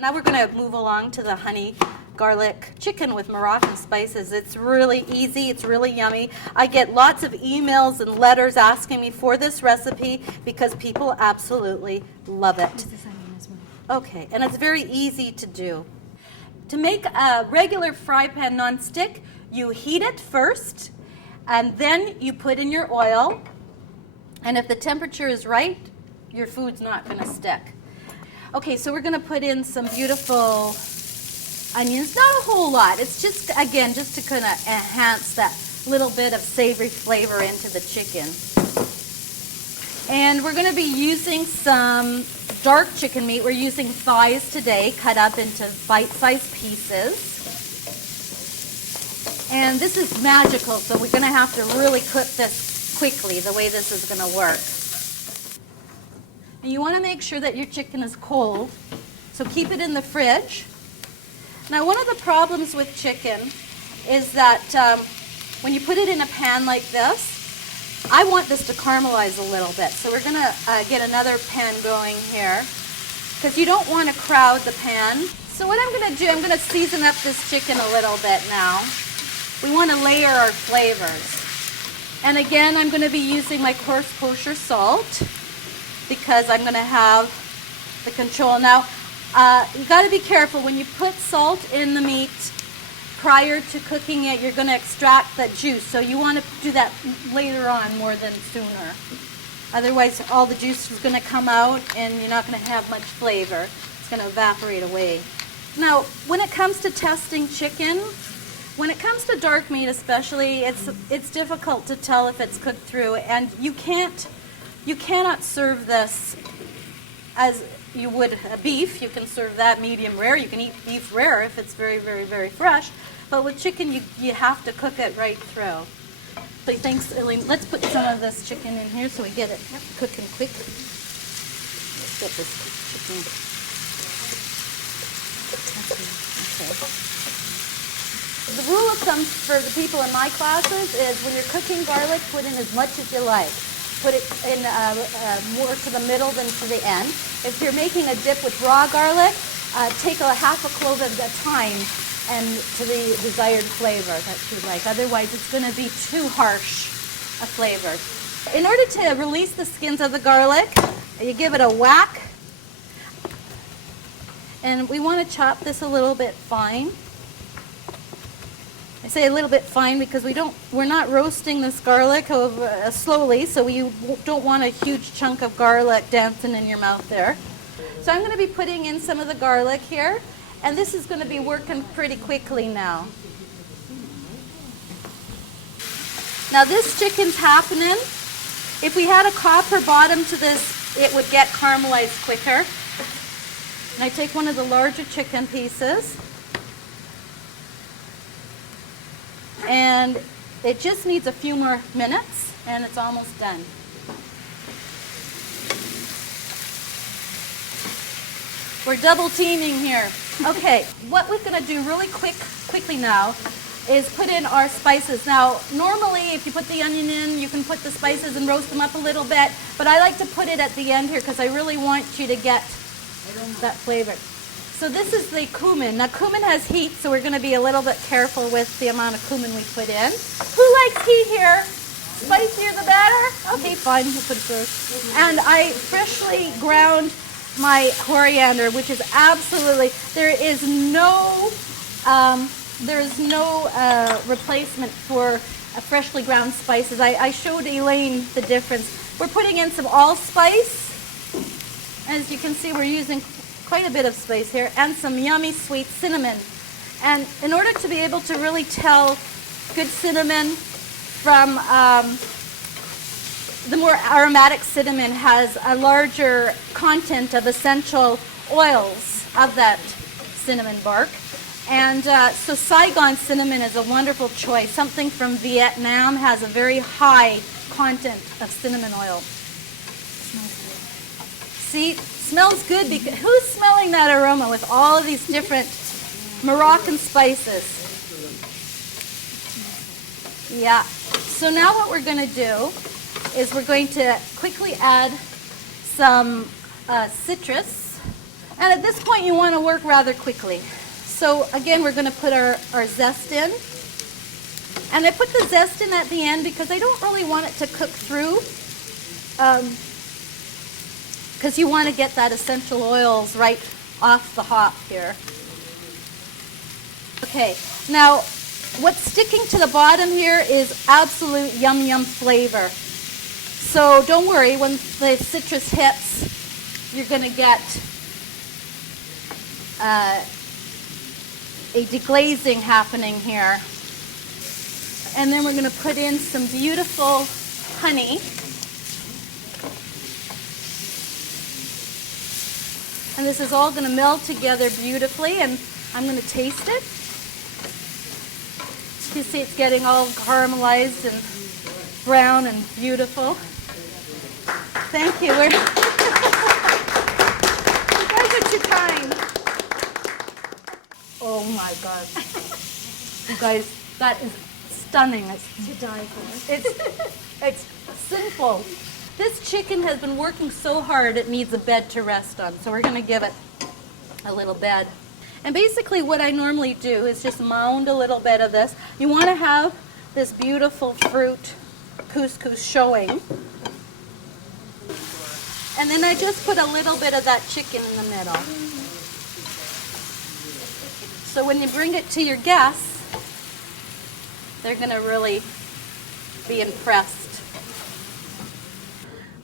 Now we're going to move along to the honey garlic chicken with Moroccan spices. It's really easy. It's really yummy. I get lots of emails and letters asking me for this recipe because people absolutely love it. Okay, and it's very easy to do. To make a regular fry pan non-stick, you heat it first, and then you put in your oil. And if the temperature is right, your food's not going to stick. Okay, so we're going to put in some beautiful onions. Not a whole lot. It's just, again, just to kind of enhance that little bit of savory flavor into the chicken. And we're going to be using some dark chicken meat. We're using thighs today, cut up into bite-sized pieces. And this is magical, so we're going to have to really cook this quickly, the way this is going to work. And you want to make sure that your chicken is cold, so keep it in the fridge. Now, one of the problems with chicken is that when you put it in a pan like this, I want this to caramelize a little bit. So we're going to get another pan going here, because you don't want to crowd the pan. So what I'm going to do, I'm going to season up this chicken a little bit now. We want to layer our flavors. And again, I'm going to be using my coarse kosher salt, because I'm going to have the control. Now, you got to be careful when you put salt in the meat prior to cooking it. You're going to extract that juice, so you want to do that later on more than sooner. Otherwise, all the juice is going to come out, and you're not going to have much flavor. It's going to evaporate away. Now, when it comes to testing chicken, when it comes to dark meat especially, it's difficult to tell if it's cooked through, and you cannot serve this as you would a beef. You can serve that medium rare. You can eat beef rare if it's very, very, very fresh. But with chicken, you have to cook it right through. So thanks, Elaine. Let's put some of this chicken in here so we get it cooking quick. Let's get this chicken. Okay. The rule of thumb for the people in my classes is when you're cooking garlic, put in as much as you like. Put it in more to the middle than to the end. If you're making a dip with raw garlic, take a half a clove at a time and to the desired flavor that you like. Otherwise, it's going to be too harsh a flavor. In order to release the skins of the garlic, you give it a whack. And we want to chop this a little bit fine. I say a little bit fine because we're not roasting this garlic slowly, so you don't want a huge chunk of garlic dancing in your mouth there. So I'm going to be putting in some of the garlic here, and this is going to be working pretty quickly now. Now this chicken's happening. If we had a copper bottom to this, it would get caramelized quicker. And I take one of the larger chicken pieces. And it just needs a few more minutes, and it's almost done. We're double teaming here. Okay, what we're going to do really quickly now is put in our spices. Now, normally if you put the onion in, you can put the spices and roast them up a little bit, but I like to put it at the end here because I really want you to get that flavor. So this is the cumin. Now cumin has heat, so we're going to be a little bit careful with the amount of cumin we put in. Who likes heat here? Spicier the better? Okay, fine, we'll put it through. And I freshly ground my coriander, which is absolutely, there is no replacement for freshly ground spices. I showed Elaine the difference. We're putting in some allspice. As you can see, we're using quite a bit of spice here, and some yummy sweet cinnamon. And in order to be able to really tell good cinnamon from the more aromatic cinnamon has a larger content of essential oils of that cinnamon bark. And so Saigon cinnamon is a wonderful choice. Something from Vietnam has a very high content of cinnamon oil. See? Smells good because who's smelling that aroma with all of these different Moroccan spices? Yeah. So now what we're going to do is we're going to quickly add some citrus. And at this point, you want to work rather quickly. So again, we're going to put our zest in. And I put the zest in at the end because I don't really want it to cook through. Because you want to get that essential oils right off the hop here. Okay, now what's sticking to the bottom here is absolute yum yum flavor. So don't worry, when the citrus hits, you're going to get a deglazing happening here. And then we're going to put in some beautiful honey. And this is all going to meld together beautifully, and I'm going to taste it. You see it's getting all caramelized and brown and beautiful. Thank you. You guys are too kind. Oh my God. You guys, that is stunning. It's To die for. it's simple. This chicken has been working so hard it needs a bed to rest on. So we're going to give it a little bed. And basically what I normally do is just mound a little bit of this. You want to have this beautiful fruit couscous showing. And then I just put a little bit of that chicken in the middle. So when you bring it to your guests, they're going to really be impressed.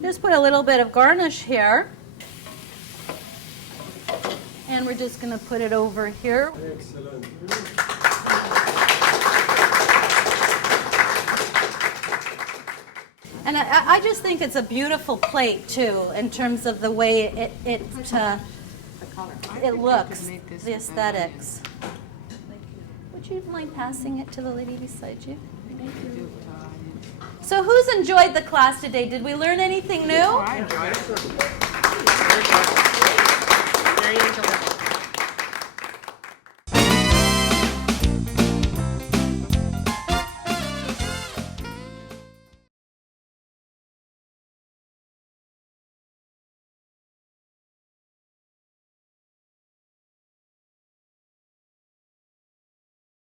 Just put a little bit of garnish here. And we're just going to put it over here. Excellent. And I just think it's a beautiful plate too, in terms of the way it looks, the aesthetics. Would you mind passing it to the lady beside you? Thank you. So who's enjoyed the class today? Did we learn anything new? I enjoyed it. Very good.